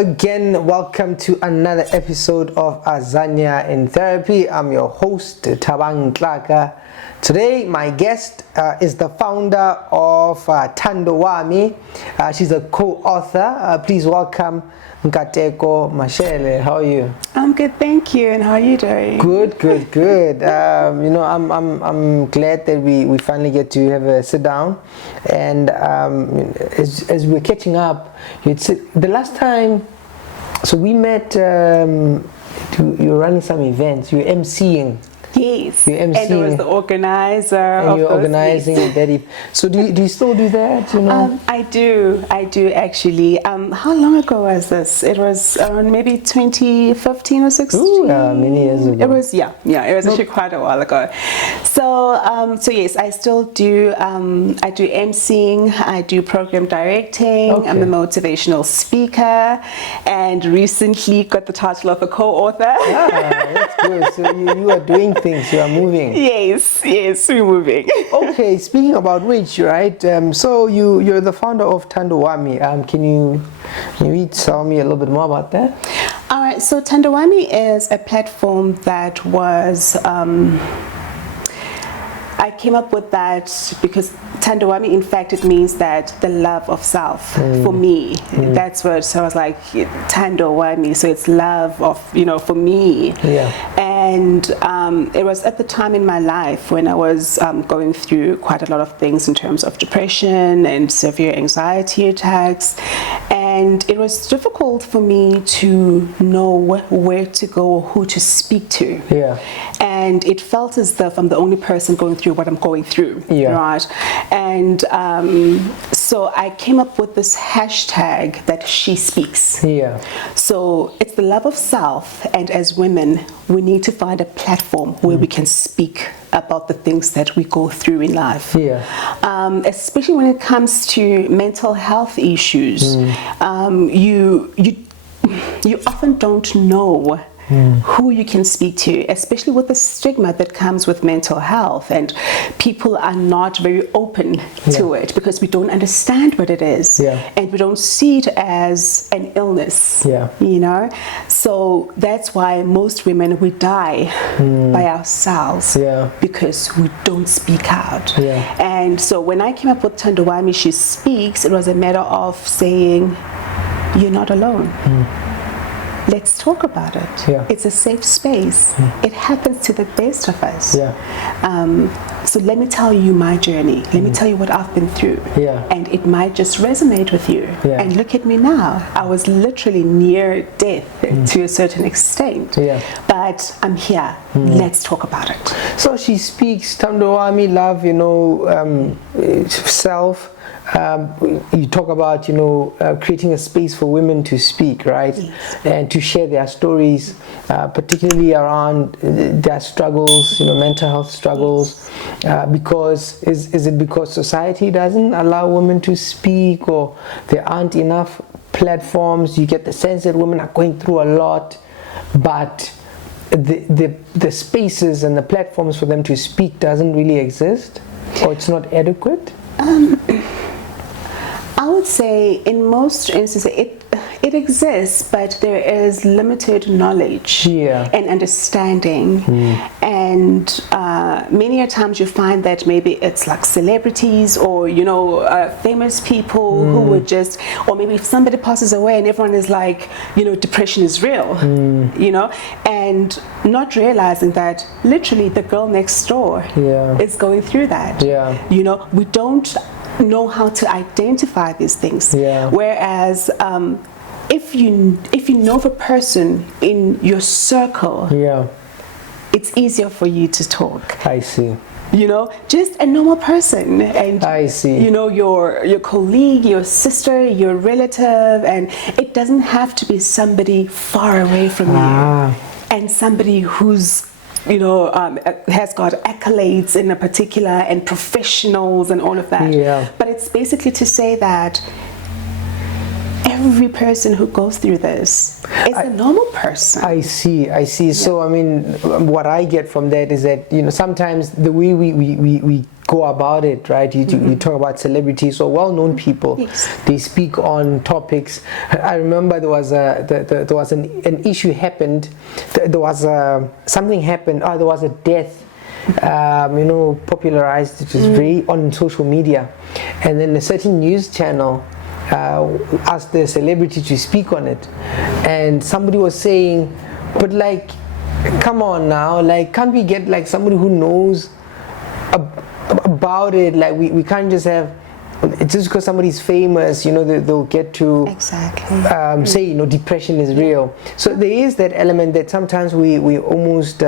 again, welcome to another episode of Azania In Therapy. I'm your host, Thabang Tlaka. Today, my guest is the founder of Thandowami. She's a co-author. Please welcome Nkateko Mashele. How are you? I'm good, thank you. And how are you doing? Good. I'm glad that we finally get to have a sit down. And as we're catching up, the last time, so we met. You were running some events. You were emceeing. Yes, you're emceeing, and I was the organizer and of you're those organizing it. So do you still do that? I do actually. How long ago was this? It was around maybe 2015 or 16. Ooh, many years ago. It was it was actually quite a while ago. So yes, I still do. I do emceeing. I do program directing. Okay. I'm a motivational speaker, and recently got the title of a co-author. That's good. So you are doing things, you are moving. Yes, we're moving. Okay, speaking about which, right? So you're the founder of Thandowami. Can you maybe tell me a little bit more about that? All right. So Thandowami is a platform that was. I came up with that because Thandowami, in fact, it means that the love of self. For me, that's what. So I was like, Thandowami. So it's love of, for me. Yeah. And it was at the time in my life when I was going through quite a lot of things in terms of depression and severe anxiety attacks. And it was difficult for me to know where to go or who to speak to. Yeah. And it felt as if I'm the only person going through what I'm going through. Yeah. Right. And so I came up with this hashtag that she speaks. Yeah. So it's the love of self, and as women, we need to find a platform where we can speak about the things that we go through in life. Yeah. Especially when it comes to mental health issues, you often don't know who you can speak to, especially with the stigma that comes with mental health, and people are not very open to it because we don't understand what it is, and we don't see it as an illness. So that's why most women, we die by ourselves because we don't speak out. And so when I came up with Thandowami She Speaks, it was a matter of saying, you're not alone. Let's talk about it. It's a safe space. It happens to the best of us. So let me tell you my journey. Let me tell you what I've been through. And it might just resonate with you. And look at me now. I was literally near death to a certain extent. But I'm here. Let's talk about it. So she speaks, Thandowami, love, self. You talk about creating a space for women to speak, right? And to share their stories, particularly around their struggles, mental health struggles. Because is it because society doesn't allow women to speak, or there aren't enough platforms? You get the sense that women are going through a lot, but the spaces and the platforms for them to speak doesn't really exist, or it's not adequate. I would say in most instances it exists, but there is limited knowledge and understanding. And many a times you find that maybe it's like celebrities or famous people who would just, or maybe if somebody passes away and everyone is like, depression is real, and not realizing that literally the girl next door is going through that. We don't know how to identify these things. Whereas if you know the person in your circle, it's easier for you to talk. I see. Just a normal person, and I see. Your colleague, your sister, your relative, and it doesn't have to be somebody far away from you, and somebody who's has got accolades in a particular and professionals and all of that. But it's basically to say that every person who goes through this is a normal person. I see. So I mean, what I get from that is that sometimes the way we go about it, right? You talk about celebrities or well-known people. Yes. They speak on topics. I remember there was an issue happened. There was something happened. There was a death. Popularized. It was very on social media, and then a certain news channel asked the celebrity to speak on it, and somebody was saying, but like, come on now, like, can't we get like somebody who knows about it? Like, we can't just have, just because somebody's famous, they'll get to exactly say, depression is real. So there is that element that sometimes we almost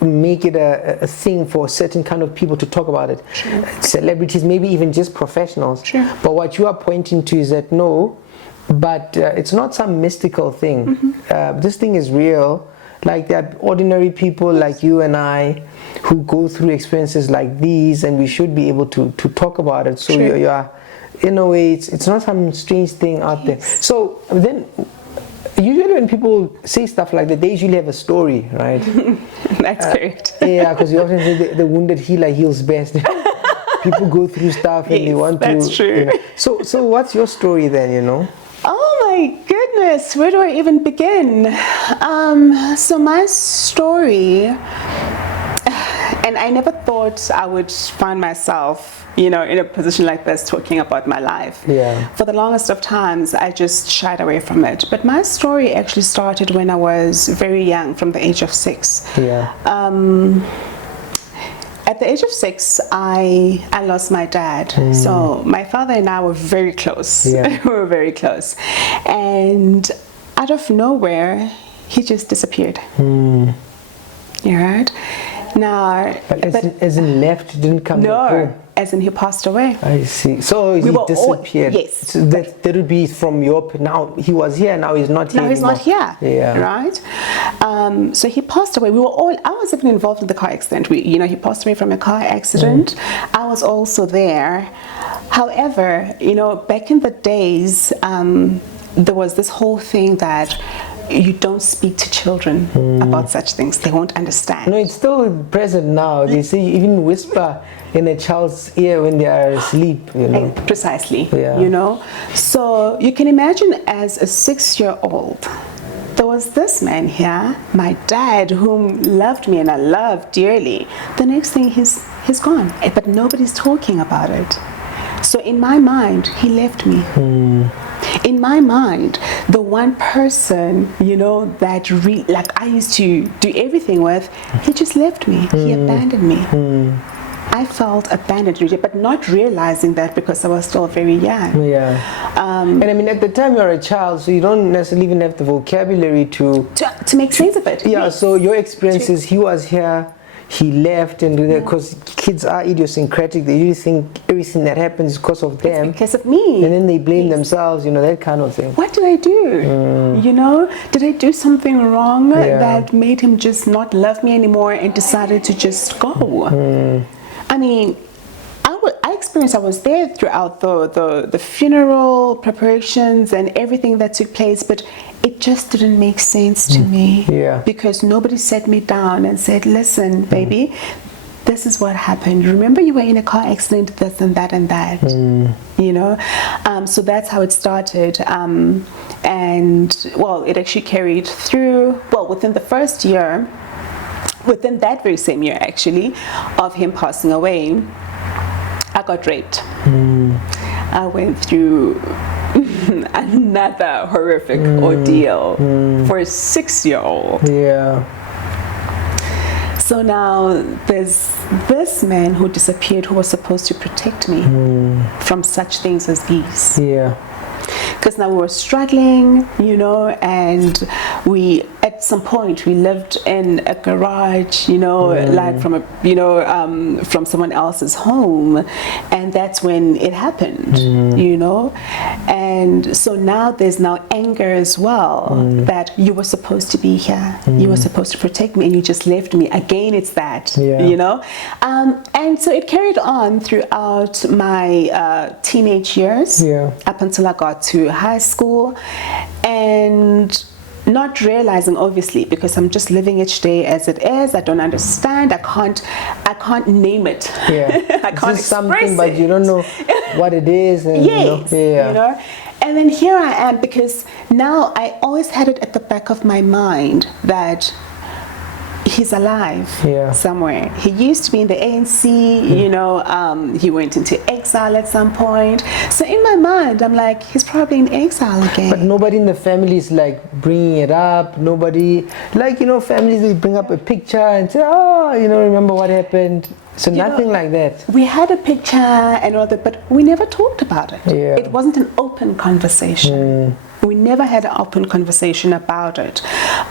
make it a thing for certain kind of people to talk about it. Sure. Celebrities, maybe even just professionals. Sure. But what you are pointing to is that no, but it's not some mystical thing. This thing is real. Like, that ordinary people like you and I who go through experiences like these, and we should be able to talk about it. So sure. you are, in a way, it's not some strange thing out there. So then, usually when people say stuff like that, they usually have a story, right? That's correct. Yeah, because you often say the wounded healer heals best. People go through stuff and they want that's to. True. So what's your story then? Oh my goodness, where do I even begin? So my story, and I never thought I would find myself, in a position like this talking about my life. Yeah. For the longest of times, I just shied away from it. But my story actually started when I was very young, from the age of 6. Yeah. At the age of 6, I lost my dad. So my father and I were very close. Yeah. We were very close. And out of nowhere, he just disappeared. You right? Now, as in left, didn't come back home. As in he passed away. I see. So he disappeared. Yes. So that would be from your. Now he was here. Now he's not here. Now he's anymore. not here. Yeah. Right. So he passed away. We were all. I was even involved in the car accident. He passed away from a car accident. I was also there. However, back in the days, there was this whole thing that you don't speak to children about such things. They won't understand. No, it's still present now. They say even whisper in a child's ear when they are asleep, Precisely. Yeah. So you can imagine, as a 6-year-old, there was this man here, my dad, whom loved me and I loved dearly. The next thing, he's gone. But nobody's talking about it. So in my mind, he left me. In my mind, the one person, that like I used to do everything with, he just left me. He abandoned me. I felt abandoned, but not realizing that because I was still very young. Yeah. And I mean, at the time you're a child, so you don't necessarily even have the vocabulary to make sense of it. Yeah. Yes. So your experience is he was here, he left, and because kids are idiosyncratic, they usually think everything that happens is because of them. It's because of me. And then they blame themselves, that kind of thing. What did I do? Did I do something wrong that made him just not love me anymore and decided to just go? I mean, I experienced, I was there throughout the funeral preparations and everything that took place, but it just didn't make sense to me. Yeah. Because nobody sat me down and said, listen, baby, this is what happened. Remember you were in a car accident, this and that and that. So that's how it started. And well, it actually carried through, within the first year, within that very same year actually, of him passing away, I got raped. I went through another horrific ordeal for a 6-year-old. Yeah. So now there's this man who disappeared, who was supposed to protect me from such things as these. Yeah. Because now we were struggling, and we, at some point, we lived in a garage, like from from someone else's home, and that's when it happened, and so now there's anger as well, that you were supposed to be here, you were supposed to protect me, and you just left me. Again, it's that, and so it carried on throughout my teenage years, up until I got to high school. And not realizing, obviously, because I'm just living each day as it is. I don't understand. I can't name it. Yeah. I can't it's express something, it. but you don't know what it is. And, Yes, yeah. you know. And then here I am, because now I always had it at the back of my mind that he's alive somewhere. He used to be in the ANC, you know, he went into exile at some point. So in my mind, I'm like, he's probably in exile again. But nobody in the family is like bringing it up. Nobody, like, you know, families, they bring up a picture and say, oh, you know, remember what happened. So you nothing like that. We had a picture and all that, but we never talked about it. Yeah. It wasn't an open conversation. We never had an open conversation about it.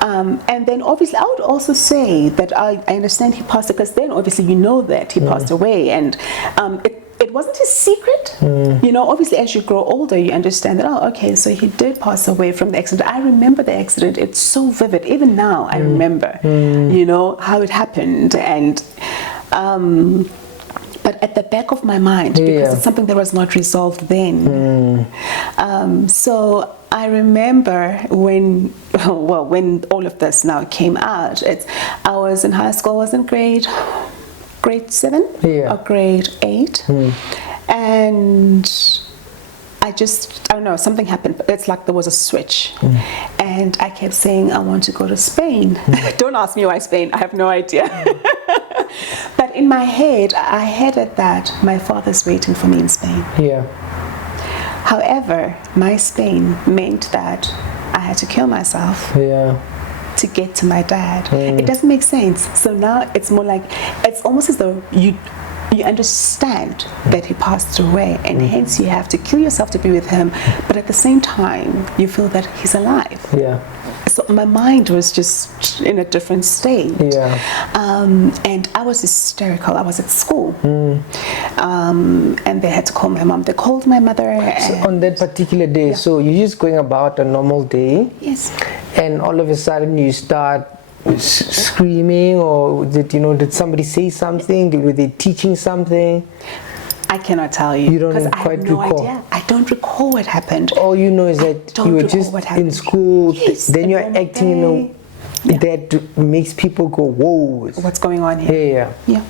And then obviously I would also say that I understand he passed, because then obviously you know that he passed away, and it wasn't a secret. You know, obviously as you grow older you understand that, oh, okay, so he did pass away from the accident. I remember the accident. It's so vivid. Even now I remember, you know, how it happened. And but at the back of my mind, because it's something that was not resolved then. So I remember when all of this now came out, I was in high school. I was in grade 7 or grade 8, and I don't know, something happened. It's like there was a switch, and I kept saying, I want to go to Spain. Don't ask me why Spain, I have no idea. But in my head, I had it that my father's waiting for me in Spain. However, my Spain meant that I had to kill myself to get to my dad. It doesn't make sense. So now it's more like, it's almost as though you understand that he passed away, and hence you have to kill yourself to be with him, but at the same time you feel that he's alive. So my mind was just in a different state. And I was hysterical. I was at school, and they had to call my mom. They called my mother. So on that particular day, so you're just going about a normal day, and all of a sudden you start screaming, or did somebody say something? Were they teaching something? I cannot tell you. You don't because quite I have no recall. idea. I don't recall what happened. All you know is that you were just in school. Then you're acting in a way that makes people go, whoa. What's going on here? Yeah,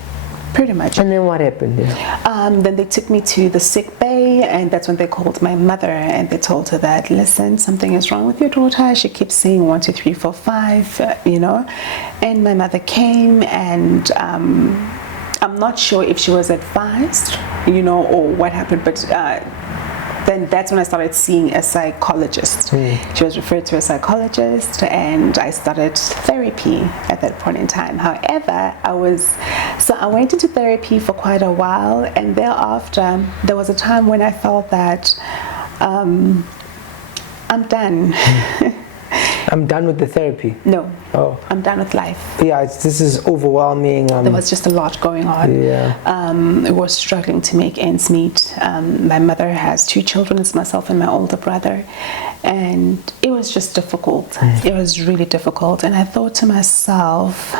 pretty much. And then what happened? Then they took me to the sick bay, and that's when they called my mother, and they told her that, listen, something is wrong with your daughter. She keeps saying 1, 2, 3, 4, 5, you know. And my mother came, and I'm not sure if she was advised, you know, or what happened, but then that's when I started seeing a psychologist. She was referred to a psychologist, and I started therapy at that point in time. However, I went into therapy for quite a while, and thereafter there was a time when I felt that I'm done. I'm done with the therapy. No. Oh. I'm done with life. Yeah, this is overwhelming. There was just a lot going on. It was struggling to make ends meet. My mother has 2 children. It's myself and my older brother. And it was just difficult. It was really difficult. And I thought to myself,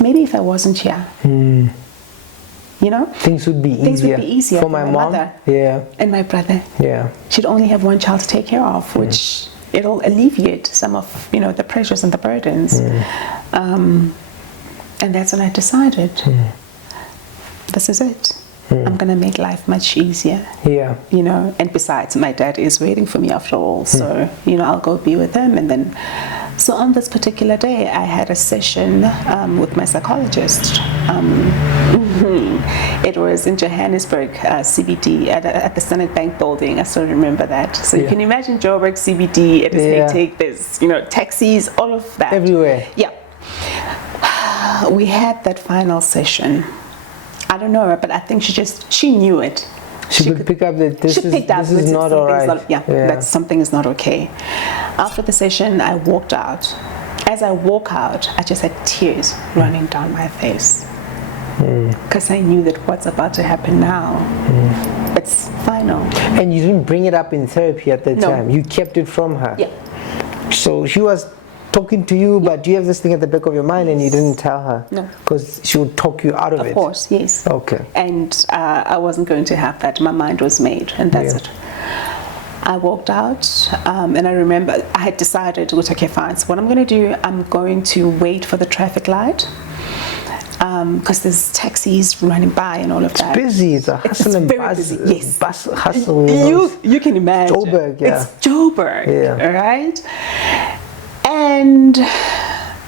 maybe if I wasn't here, you know, things would be easier for my mom. Mother and my brother. She'd only have 1 child to take care of, which it'll alleviate some of, you know, the pressures and the burdens. And that's when I decided, this is it. I'm going to make life much easier. You know, and besides, my dad is waiting for me after all. So, you know, I'll go be with him. And then, so on this particular day, I had a session with my psychologist. It was in Johannesburg, CBD, at the Standard Bank building. I still remember that. So you can imagine Joburg, CBD, it is hectic. There's, you know, taxis, all of that. Everywhere. We had that final session. I don't know her, but I think she knew it. She could pick up that this is not all right. That something is not okay. After the session, I walked out. As I walk out, I just had tears running down my face. Because I knew that what's about to happen now, it's final. And you didn't bring it up in therapy at that time? You kept it from her? So she was talking to you, but you have this thing at the back of your mind and you didn't tell her? No. Because she would talk you out of it? Of course, yes. Okay. And I wasn't going to have that. My mind was made, and that's it. I walked out, and I remember I had decided, okay, fine. So what I'm going to do, I'm going to wait for the traffic light. Because there's taxis running by and all of that. It's busy. It's a hustle and buzz. Yes. Bus hustle. You can imagine. Joburg, yeah. It's Joburg, yeah. right? And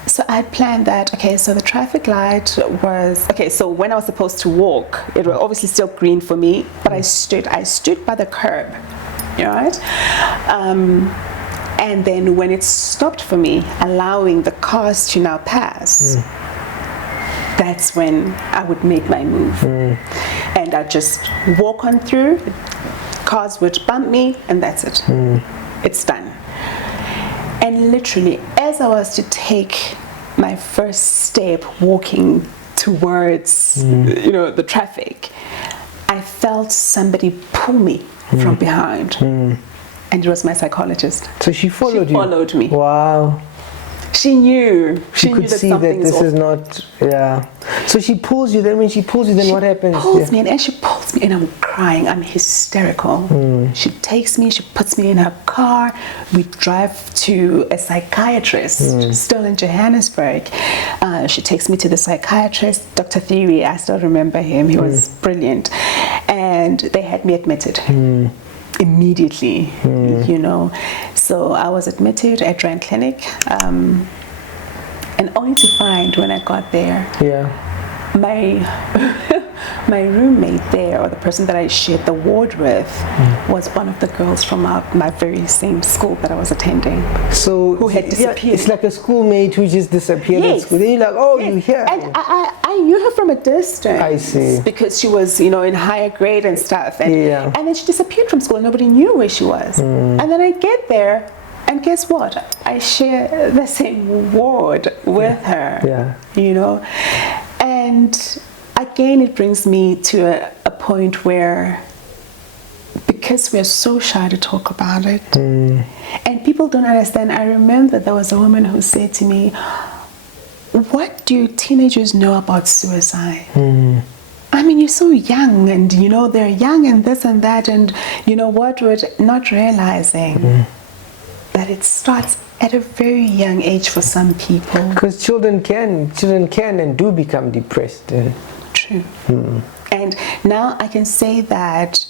so I had planned that, okay, so the traffic light was, okay, so when I was supposed to walk, it was obviously still green for me, but I stood by the curb, right? And then when it stopped for me, allowing the cars to now pass, that's when I would make my move. And I'd just walk on through, cars would bump me, and that's it. It's done. And literally, as I was to take my first step walking towards the traffic, I felt somebody pull me from behind. And it was my psychologist. So she followed you? She followed me. Wow. She knew. She could see that this is not, So she pulls you, then when she pulls you, then what happens? She pulls me, and as she pulls me, and I'm crying, I'm hysterical. She takes me, she puts me in her car. We drive to a psychiatrist, still in Johannesburg. She takes me to the psychiatrist, Dr. Theory. I still remember him. He was brilliant. And they had me admitted. Immediately, So I was admitted at Rand Clinic, and only to find when I got there, my roommate there, or the person that I shared the ward with, was one of the girls from my very same school that I was attending. So who had disappeared. It's like a schoolmate who just disappeared at school. Then you're like, oh, you're here. And I knew her from a distance. I see. Because she was, in higher grade and stuff. And then she disappeared from school. Nobody knew where she was. And then I get there, and guess what? I share the same ward with her. And again, it brings me to a point where, because we're so shy to talk about it, and people don't understand. I remember there was a woman who said to me, what do teenagers know about suicide? I mean, you're so young, and they're young and this and that, and what, we're not realizing that it starts at a very young age for some people. Because children can and do become depressed. True. And now I can say that,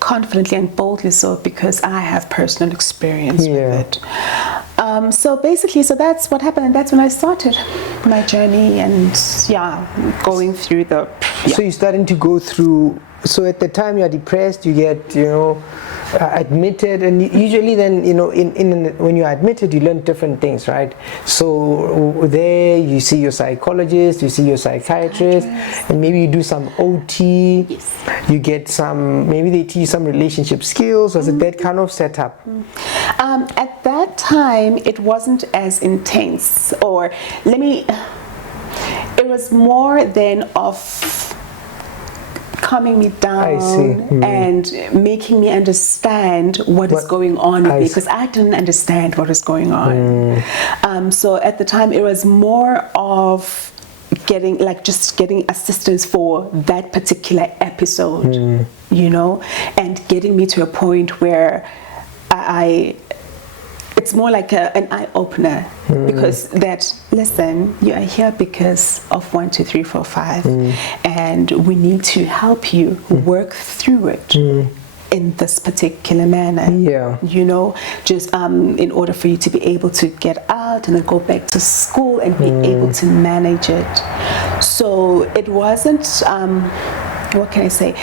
confidently and boldly so, because I have personal experience with it. So basically, that's what happened, and that's when I started my journey, and going through the... So you're starting to go through... So at the time you're depressed, you get, admitted, and usually then, when you're admitted, you learn different things, right? So there you see your psychologist, you see your psychiatrist, and maybe you do some OT. Yes. You get some, maybe they teach you some relationship skills. Was it that kind of setup? At that time, it wasn't as intense, it was more than of calming me down and making me understand what is going on with me, because I didn't understand what was going on. So at the time, it was more of getting assistance for that particular episode, and getting me to a point where it's more like an eye-opener, because listen, you are here because of 1, 2, 3, 4, 5, and we need to help you work through it in this particular manner. Just in order for you to be able to get out and then go back to school and be able to manage it. So it wasn't, what can I say?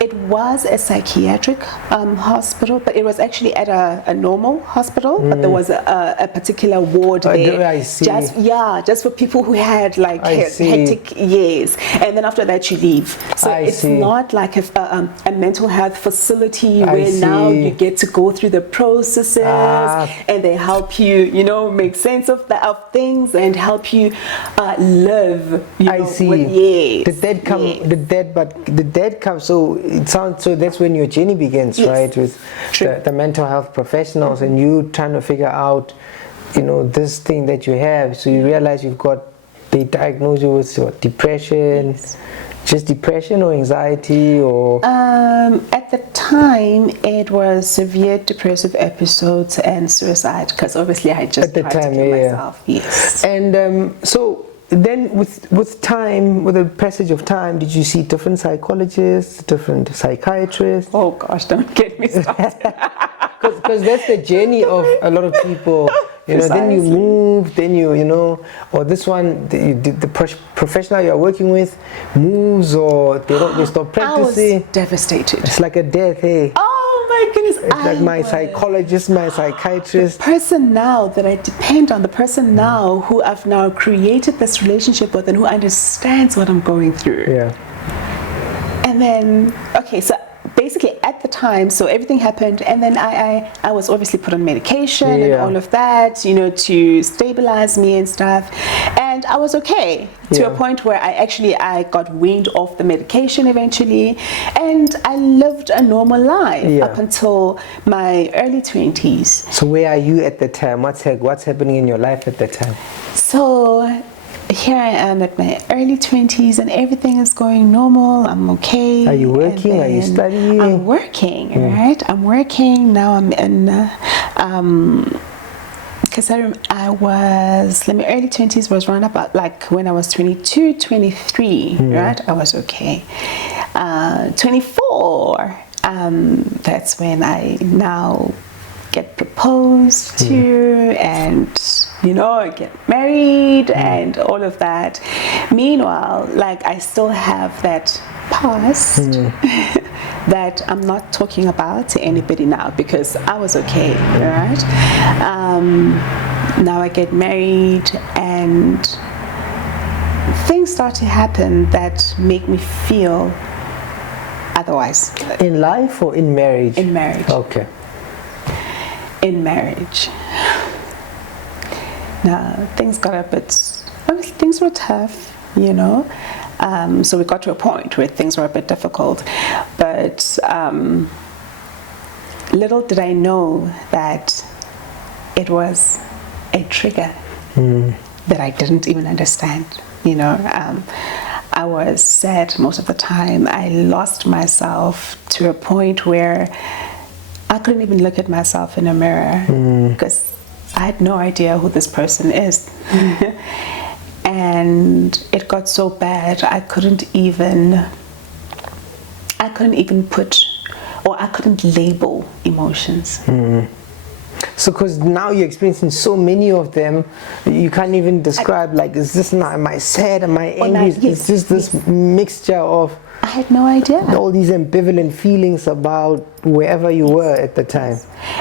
It was a psychiatric hospital, but it was actually at a normal hospital, but there was a particular ward there. I see. Just for people who had hectic years, and then after that you leave. So it's not like a mental health facility where now you get to go through the processes and they help you, make sense of things and help you live. I see. Did that come? So it sounds, so that's when your journey begins, right? With the mental health professionals, and you trying to figure out, this thing that you have. So you realize they diagnose you with depression, Just depression or anxiety or? At the time, it was severe depressive episodes and suicide, because obviously I just tried to kill myself. Yes. And so then with time, with the passage of time, did you see different psychologists, different psychiatrists? Oh gosh, don't get me started. Because that's the journey of a lot of people. You know, then you move, then you know, or this one, the professional you're working with moves, or they stop practicing. I was devastated. It's like a death, hey? Oh my goodness. It's like my psychologist, my psychiatrist. The person now that I depend on, the person now who I've now created this relationship with and who understands what I'm going through. Yeah. And then, okay, so basically at the time, so everything happened, and then I was obviously put on medication and all of that, you know, to stabilize me and stuff, and I was okay to a point where I got weaned off the medication eventually, and I lived a normal life up until my early 20s. So where are you at the time? What's happening in your life at the time? So here I am at my early 20s and everything is going normal. I'm okay. Are you working? Are you studying? I'm working, right? I'm working. Now I'm in, because I was, my early 20s was around about like when I was 22, 23, right? I was okay. 24, that's when I now get proposed to and, you know, I get married and all of that. Meanwhile, like I still have that past that I'm not talking about to anybody now because I was okay, right? Now I get married and things start to happen that make me feel otherwise. In life or in marriage? In marriage. Okay. In marriage. Now things got a bit, obviously things were tough, you know, so we got to a point where things were a bit difficult, but little did I know that it was a trigger that I didn't even understand, you know. I was sad most of the time. I lost myself to a point where I couldn't even look at myself in a mirror because I had no idea who this person is. And it got so bad I couldn't even put, or I couldn't label emotions. So because now you're experiencing so many of them, you can't even describe, like, is this not, am I sad, am I angry? It's just this mixture of, I had no idea. All these ambivalent feelings about wherever you were at the time.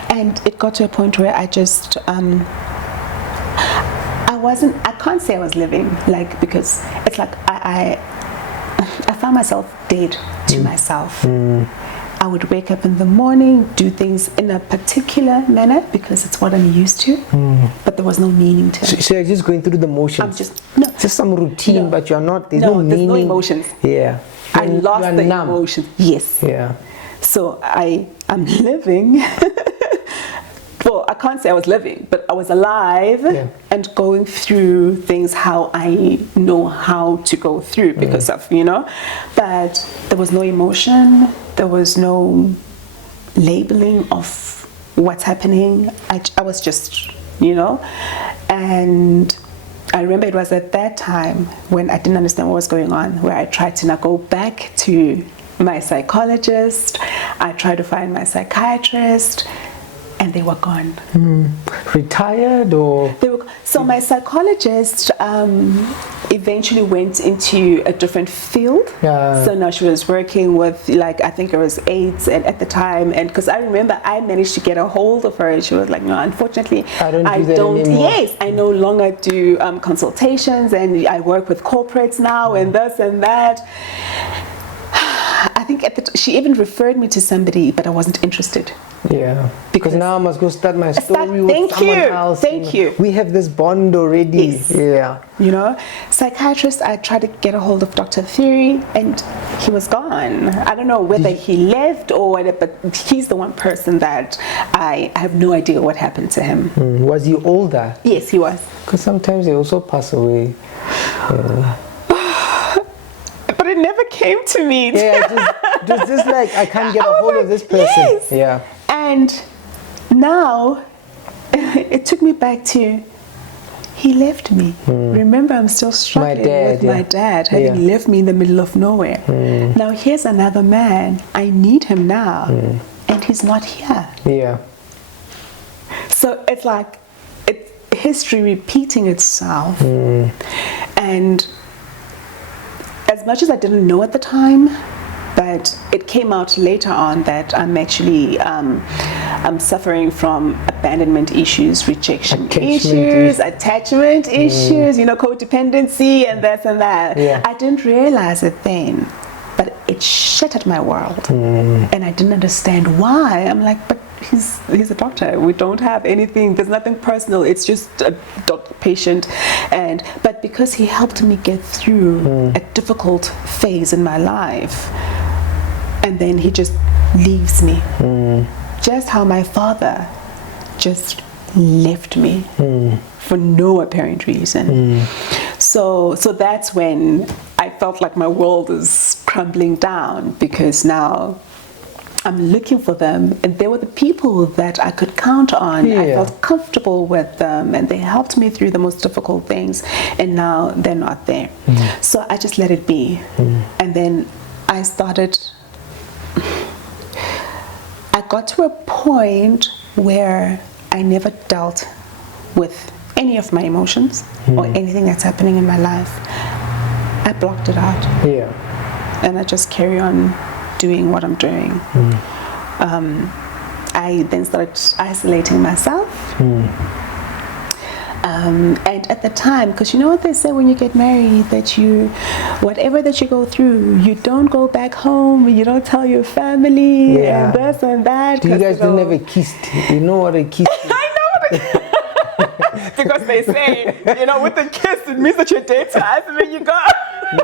And it got to a point where I just, I can't say I was living, like, because it's like I found myself dead to myself. I would wake up in the morning, do things in a particular manner because it's what I'm used to, but there was no meaning to it. So you're just going through the motions? Just some routine, but you're not, there's no meaning. No emotions. Yeah. I lost the emotions. Yes. Yeah. So I'm living. Well, I can't say I was living, but I was alive and going through things how I know how to go through because of, you know, but there was no emotion. There was no labeling of what's happening. I was just, you know, and I remember it was at that time when I didn't understand what was going on, where I tried to now go back to my psychologist. I tried to find my psychiatrist, and they were gone. Retired or? So my psychologist eventually went into a different field. So now she was working with, like, I think it was AIDS and at the time, and because I remember I managed to get a hold of her and she was like, no, unfortunately I don't anymore. Yes, I no longer do consultations and I work with corporates now and this and that. I think she even referred me to somebody, but I wasn't interested. Yeah, because now I must go start my story with someone else. Thank you. We have this bond already. Yes. Yeah. You know, psychiatrist, I tried to get a hold of Dr. Theory and he was gone. I don't know whether he left or whatever, but he's the one person that I have no idea what happened to him. Was he older? Yes, he was. Because sometimes they also pass away. But it never came to me. it was just like, I can't get a hold of this person. Yes. Yeah. And now it took me back to, he left me. Remember, I'm still struggling with my dad having left me in the middle of nowhere. Now here's another man. I need him now, and he's not here. Yeah. So it's like it's history repeating itself. And as much as I didn't know at the time, but it came out later on that I'm actually I'm suffering from abandonment issues, rejection issues, attachment issues, you know, codependency and this and that. Yeah. I didn't realize it then, but it shattered my world. And I didn't understand why. I'm like, but he's a doctor. We don't have anything. There's nothing personal. It's just a patient. But because he helped me get through a difficult phase in my life, and then he just leaves me. Just how my father just left me for no apparent reason. So that's when I felt like my world is crumbling down, because now I'm looking for them, and they were the people that I could count on. I felt comfortable with them, and they helped me through the most difficult things, and now they're not there. So I just let it be. And then I got to a point where I never dealt with any of my emotions or anything that's happening in my life. I blocked it out. Yeah. And I just carry on doing what I'm doing. I then started isolating myself. And at the time, because you know what they say when you get married, that whatever that you go through, you don't go back home, you don't tell your family, and this and that. You guys don't ever kissed. You know what a kiss is? I know what a kiss. Because they say, you know, with a kiss, it means that you're dead to us, and then you go.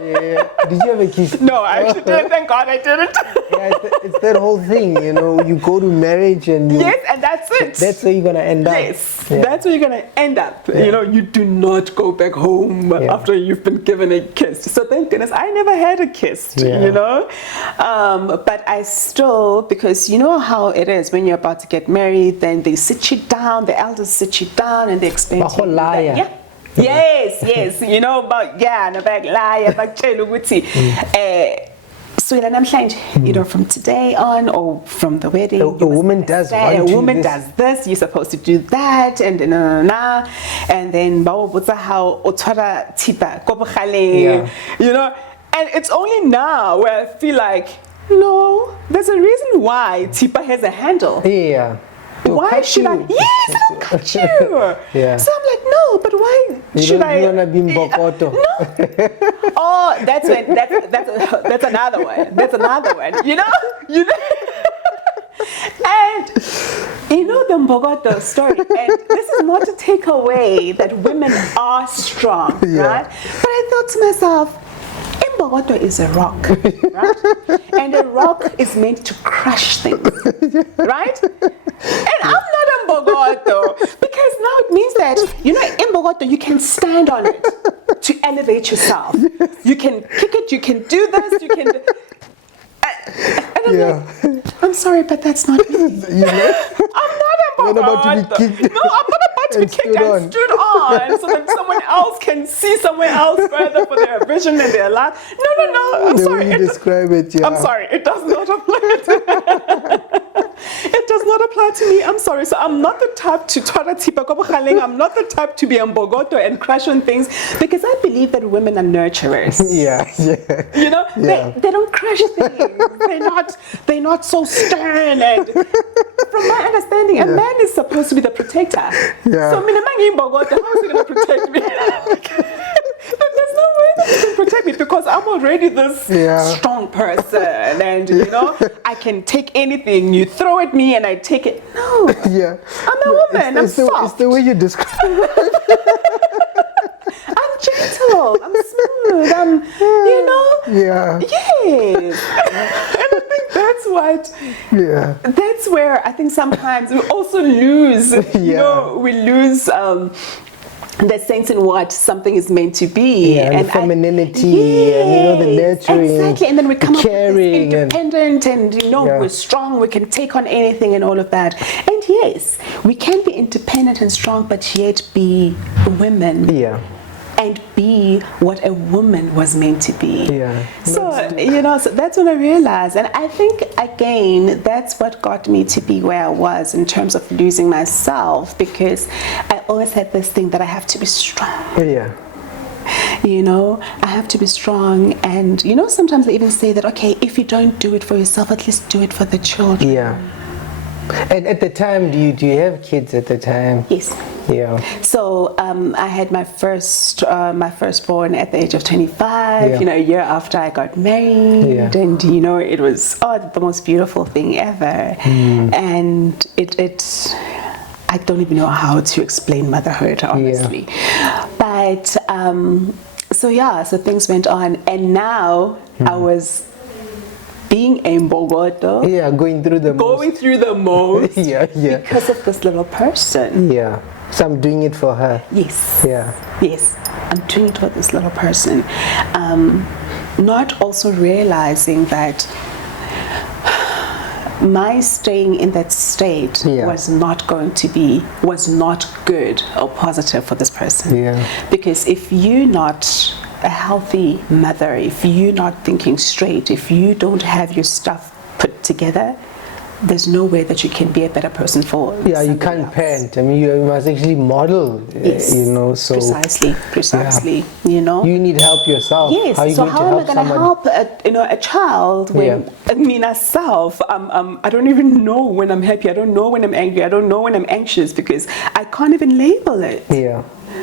Yeah. Did you ever kiss? No, I actually didn't. Thank God I didn't. Yeah, it's that whole thing, you know, you go to marriage and yes, and that's it. That's where you're gonna end up. Yes, that's where you're gonna end up. You know, you do not go back home after you've been given a kiss. So thank goodness I never had a kiss. You know, but I still, because you know how it is when you're about to get married, then they sit you down, the elders sit you down, and they explain to you that, yes, you know about about liar, about cheluguti. So you know, from today on, or from the wedding, a woman does this, you're supposed to do that, and then how you know, and it's only now where I feel like, no, there's a reason why Tipa has a handle. Yeah. Why should I? Yes, it'll cut you. So I'm like, no, but why should I? You wanna be Mbokoto? No. Oh, that's another one. That's another one. You know. And you know the Mbokoto story. And this is not to take away that women are strong, right? But I thought to myself, Mbokoto is a rock, right? And a rock is meant to crush things, right? And I'm not a Mbokoto, because now it means that, you know, in Mbokoto you can stand on it to elevate yourself. You can kick it, you can do this, you can do... And I'm like, I'm sorry, but that's not me. You know? I'm not a Mbokoto. You're not about to be kicked. No, I'm not about to be kicked and stood on so that someone else can see someone else further for their vision and their life. No. I'm sorry. The way you describe it, I'm sorry. It does not apply to me. It does not apply to me. I'm sorry. So I'm not the type to twara tipa kobochaling. I'm not the type to be a Mbokoto and crash on things, because I believe that women are nurturers. You know, they don't crash things. They're not so stern. And from my understanding, a man is supposed to be the protector. So Minamangi Mbokoto, how is he going to protect me? There's no way that he can protect me, because I'm already this strong person, and you know, I can take anything you throw at me and I take it. No, I'm a woman. I'm soft. It's the way you describe it. I'm gentle. I'm smooth. you know. Yes. And I think that's what. That's where I think sometimes we also lose. You know, we lose. the sense in what something is meant to be, and the femininity, and the nurturing, exactly, and then we come up with this caring, independent, and we're strong, we can take on anything and all of that. And yes, we can be independent and strong, but yet be women. And be what a woman was meant to be. So so that's when I realized, and I think again that's what got me to be where I was in terms of losing myself, because I always had this thing that I have to be strong. I have to be strong, and sometimes I even say that, okay, if you don't do it for yourself, at least do it for the children. And at the time, do you have kids at the time? Yes. So I had my firstborn at the age of 25. A year after I got married, and it was the most beautiful thing ever. And it I don't even know how to explain motherhood, honestly. But so things went on, and now I was being a Mbogoto, going through the most, because of this little person. So I'm doing it for her. Yes, I'm doing it for this little person. Not also realizing that my staying in that state was not good or positive for this person. Because if you're not a healthy mother, if you're not thinking straight, if you don't have your stuff put together, there's no way that you can be a better person for you can't else. parent. I mean, you must actually model. So precisely. You need help yourself. Yes. How are you so going how to am I help going to help a child when myself I don't even know when I'm happy, I don't know when I'm angry, I don't know when I'm anxious, because I can't even label it.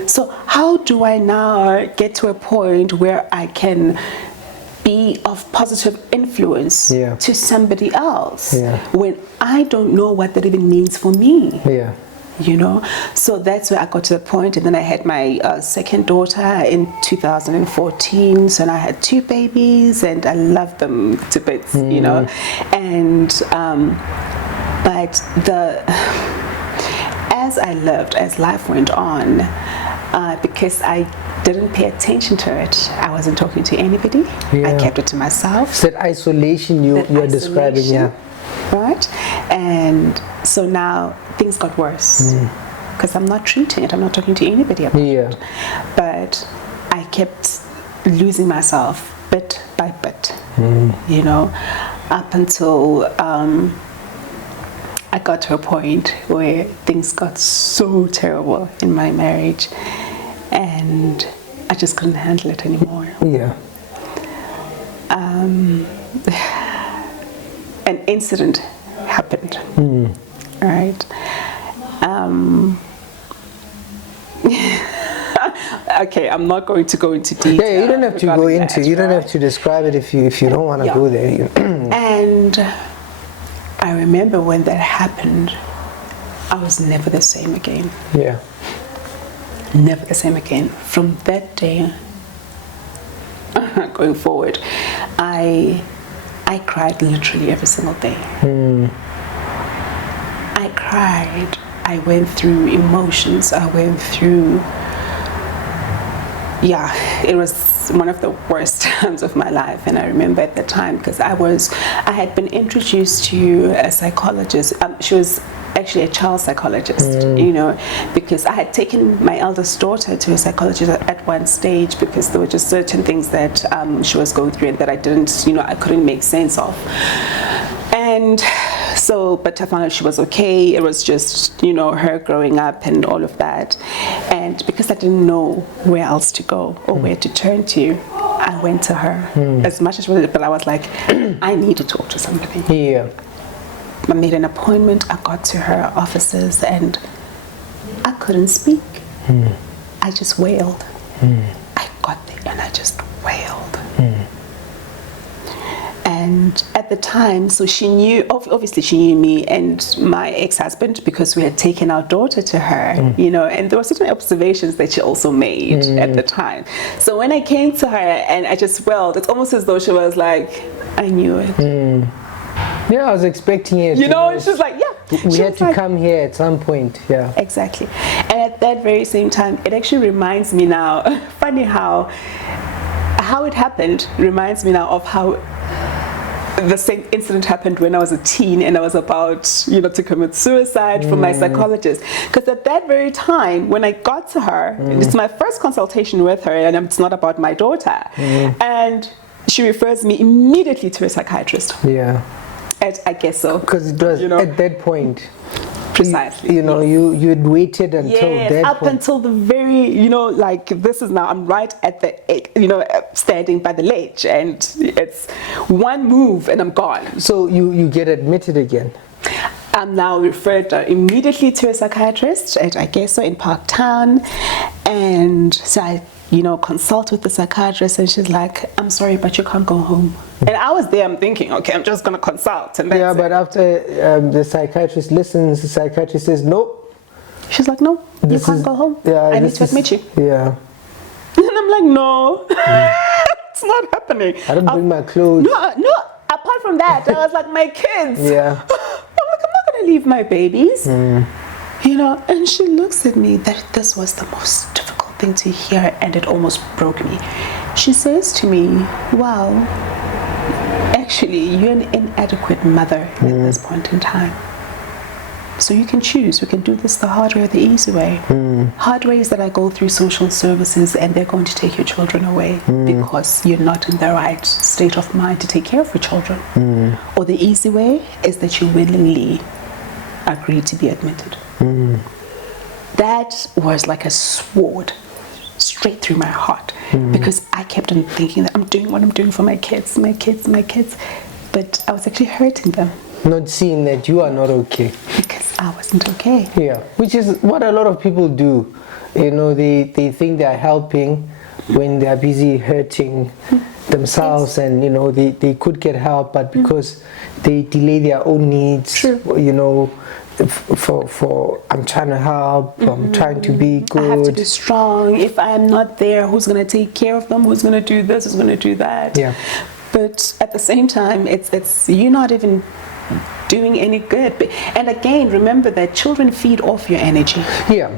So how do I now get to a point where I can be of positive influence to somebody else when I don't know what that even means for me? So that's where I got to the point. And then I had my second daughter in 2014. So now I had 2 babies, and I love them to bits, and but as life went on, because I didn't pay attention to it, I wasn't talking to anybody. I kept it to myself. It's that isolation you're describing, right? And so now things got worse, because I'm not treating it, I'm not talking to anybody about it. But I kept losing myself bit by bit, up until I got to a point where things got so terrible in my marriage, and I just couldn't handle it anymore. An incident happened, right? Okay, I'm not going to go into detail. You don't have to go into. You don't have to describe it if you don't want to go there. And I remember when that happened, I was never the same again. Never the same again. From that day going forward, I cried literally every single day. I cried. I went through emotions. I went through, it was one of the worst times of my life. And I remember at the time, because I had been introduced to a psychologist. She was actually a child psychologist, because I had taken my eldest daughter to a psychologist at one stage, because there were just certain things that she was going through and that I didn't, I couldn't make sense of. And so, but I found out she was okay. It was just, her growing up and all of that. And because I didn't know where else to go or where to turn to, I went to her as much as, but I was like, I need to talk to somebody. I made an appointment. I got to her offices, and I couldn't speak. I just wailed. I got there and I just wailed. And at the time, so she knew, obviously she knew me and my ex-husband, because we had taken our daughter to her, and there were certain observations that she also made at the time. So when I came to her and I just wailed, it's almost as though she was like, I knew it. I was expecting it. She's like, we had to come here at some point. Exactly. And at at that very same time, it actually reminds me now, funny how it happened reminds me now of how the same incident happened when I was a teen and I was about, to commit suicide for my psychologist. Because at that very time, when I got to her, it's my first consultation with her, and it's not about my daughter. And she refers me immediately to a psychiatrist. Yeah. I guess so. Because it was at that point. Precisely. You had waited until that up point. until the very, this is now, I'm right at the, standing by the ledge, and it's one move and I'm gone. So you get admitted again? I'm now referred immediately to a psychiatrist at, I guess so, in Parktown. And so I consult with the psychiatrist, and she's like, I'm sorry, but you can't go home. And I was there, I'm thinking, okay, I'm just going to consult. And that's but after the psychiatrist listens, the psychiatrist says, no. She's like, no, you can't go home. I need to admit you. Yeah. And I'm like, no, it's not happening. I don't bring my clothes. No, apart from that, I was like, my kids. Yeah. I'm like, I'm not going to leave my babies. And she looks at me, that this was the most difficult thing to hear, and it almost broke me. She says to me, well, actually, you're an inadequate mother at this point in time. So you can choose. We can do this the hard way or the easy way. Hard way is that I go through social services and they're going to take your children away because you're not in the right state of mind to take care of your children. Or the easy way is that you willingly agree to be admitted. That was like a sword straight through my heart, because I kept on thinking that I'm doing what I'm doing for my kids, but I was actually hurting them. Not seeing that you are not okay. Because I wasn't okay. Yeah, which is what a lot of people do. They think they are helping when they are busy hurting themselves, and they could get help, but because they delay their own needs, for I'm trying to help, I'm trying to be good. I have to be strong. If I'm not there, who's going to take care of them? Who's going to do this? Who's going to do that? Yeah. But at the same time, it's you're not even doing any good. And again, remember that children feed off your energy. Yeah.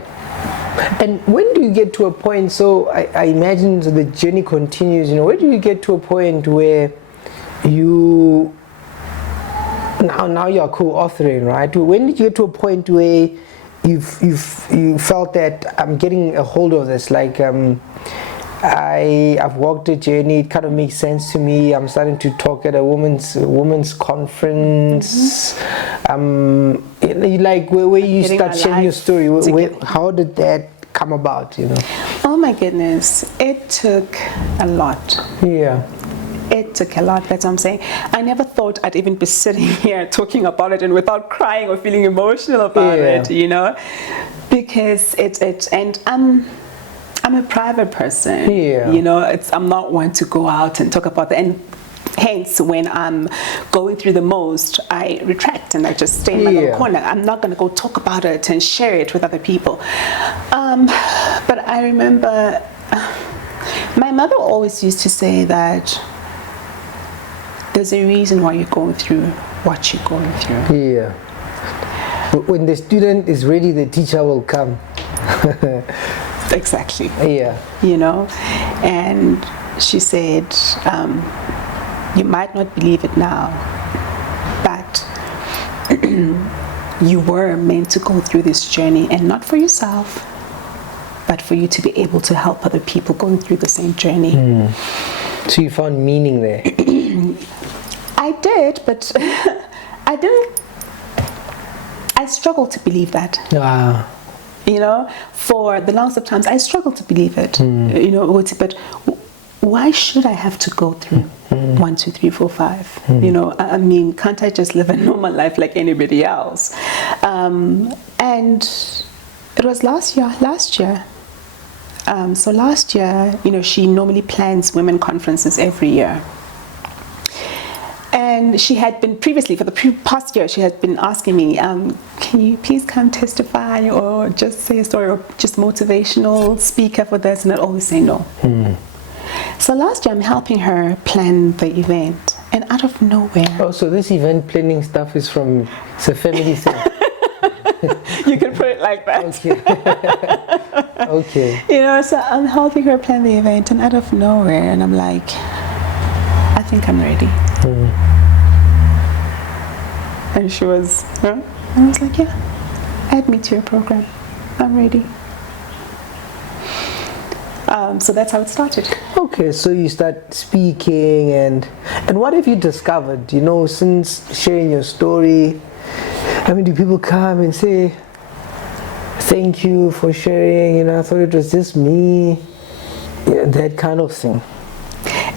And when do you get to a point, so I imagine the journey continues, when do you get to a point where you now you're co-authoring, right? When did you get to a point where you felt that I'm getting a hold of this, like I've walked the journey, it kind of makes sense to me, I'm starting to talk at a women's conference, like where you start sharing your story, how did that come about, Oh my goodness, it took a lot. Yeah. It took a lot, that's what I'm saying. I never thought I'd even be sitting here talking about it and without crying or feeling emotional about it, because and I'm a private person, I'm not one to go out and talk about that, and hence when I'm going through the most, I retract and I just stay in my little corner. I'm not going to go talk about it and share it with other people. But I remember my mother always used to say that there's a reason why you're going through what you're going through. Yeah. When the student is ready, the teacher will come. Exactly. Yeah. And she said, you might not believe it now, but you were meant to go through this journey, and not for yourself, but for you to be able to help other people going through the same journey. So you found meaning there? I did, but I didn't. I struggled to believe that. For the longest of times, I struggled to believe it. But why should I have to go through 1, 2, 3, 4, 5? I mean, can't I just live a normal life like anybody else? And it was last year. So last year, she normally plans women conferences every year. And she had been previously, for the past year, she had been asking me, can you please come testify or just say a story or just motivational speaker for this? And I'd always say no. So last year I'm helping her plan the event, and out of nowhere. Oh, so this event planning stuff is from the family thing. You can put it like that. Okay. Okay. You know, so I'm helping her plan the event, and out of nowhere, and I'm like, I think I'm ready. And she was, huh? And I was like, yeah, add me to your program. I'm ready. So that's how it started. Okay, so you start speaking, and what have you discovered? You know, since sharing your story, I mean, do people come and say, thank you for sharing, you know, I thought it was just me, yeah, that kind of thing.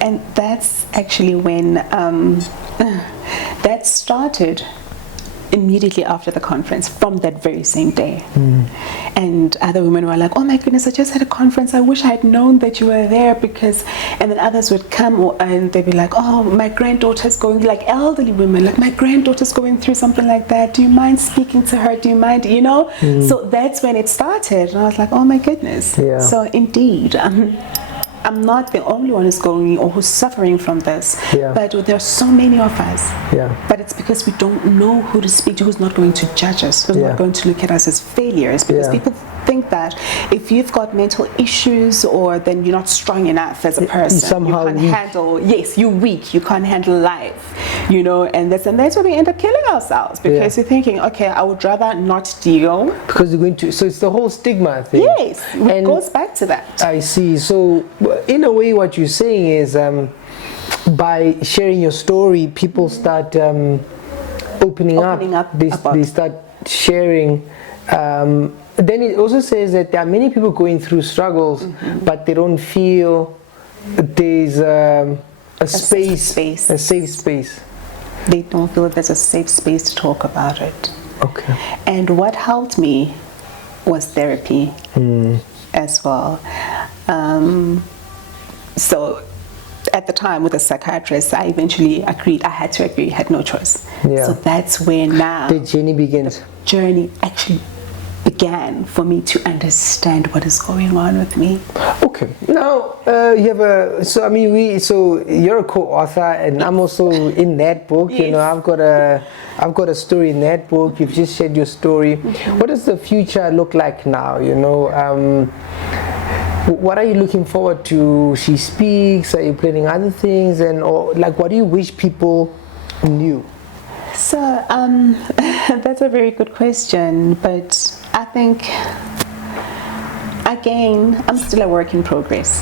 And that's actually when that started immediately after the conference, from that very same day. And other women were like, oh my goodness, I just had a conference, I wish I had known that you were there, because, and then others would come and they'd be like, oh, my granddaughter's going, like elderly women, like my granddaughter's going through something like that, do you mind speaking to her, do you mind, you know? So that's when it started, and I was like, oh my goodness. Yeah. So indeed, I'm not the only one who's going or who's suffering from this, but there are so many of us. But it's because we don't know who to speak to, who's not going to judge us, who's not going to look at us as failures, because people think that if you've got mental issues, or then you're not strong enough as a person, somehow you can't handle, you're weak, you can't handle life, you know, and that's where we end up killing ourselves, because you're thinking, okay, I would rather not deal, because you're going to, so it's the whole stigma thing. Yes, it goes back to that. I see. So in a way what you're saying is, by sharing your story, people start opening up. They start sharing. Then it also says that there are many people going through struggles, but they don't feel there's a safe space. They don't feel that there's a safe space to talk about it. Okay. And what helped me was therapy as well. So at the time with a psychiatrist, I eventually agreed, I had to agree, had no choice. So that's where now the journey begins. The journey actually began for me to understand what is going on with me. Okay. Now you have so you're a co-author, and I'm also in that book. You know, I've got a story in that book. You've just shared your story. What does the future look like now? You know, what are you looking forward to? She speaks. Are you planning other things? And or like, what do you wish people knew? So that's a very good question, but I think, again, I'm still a work in progress.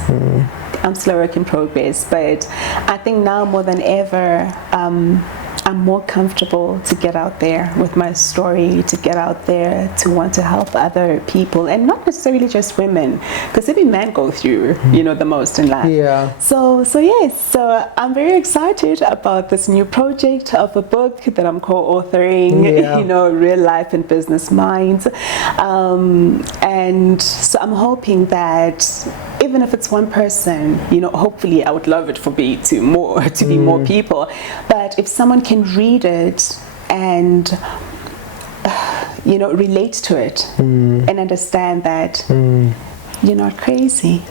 I'm still a work in progress, but I think now more than ever, I'm more comfortable to get out there with my story, to get out there, to want to help other people, and not necessarily just women, because even men go through, you know, the most in life. So yes, so I'm very excited about this new project of a book that I'm co-authoring, you know, Real Life and Business Minds, and so I'm hoping that even if it's one person, you know, hopefully I would love it to be more people, but if someone can read it and you know, relate to it and understand that you're not crazy,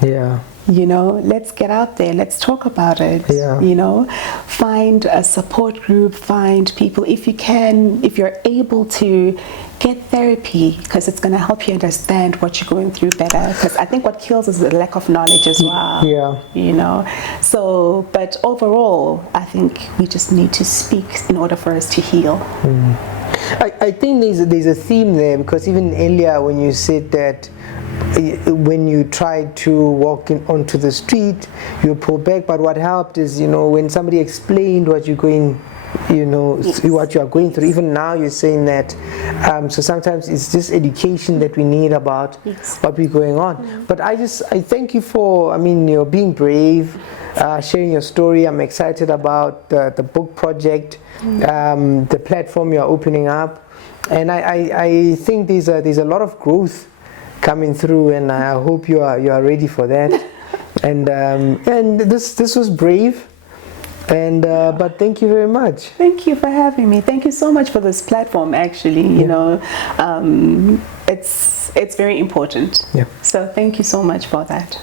you know, let's get out there, let's talk about it, you know, find a support group, find people, if you can, if you're able to, get therapy, because it's going to help you understand what you're going through better, because I think what kills is the lack of knowledge as well, you know. So, but overall, I think we just need to speak in order for us to heal. I think there's a theme there, because even earlier when you said that when you tried to walk onto the street, you pull back, but what helped is, you know, when somebody explained what you're going, you know, what you are going through. Even now you're saying that, so sometimes it's just education that we need about what we're going on. But I thank you for, I mean, you're being brave, sharing your story. I'm excited about the book project, the platform you're opening up, and I think there's a lot of growth coming through, and I hope you are ready for that. And this was brave. And but thank you very much. Thank you for having me. Thank you so much for this platform. Actually, you know, it's very important. So thank you so much for that.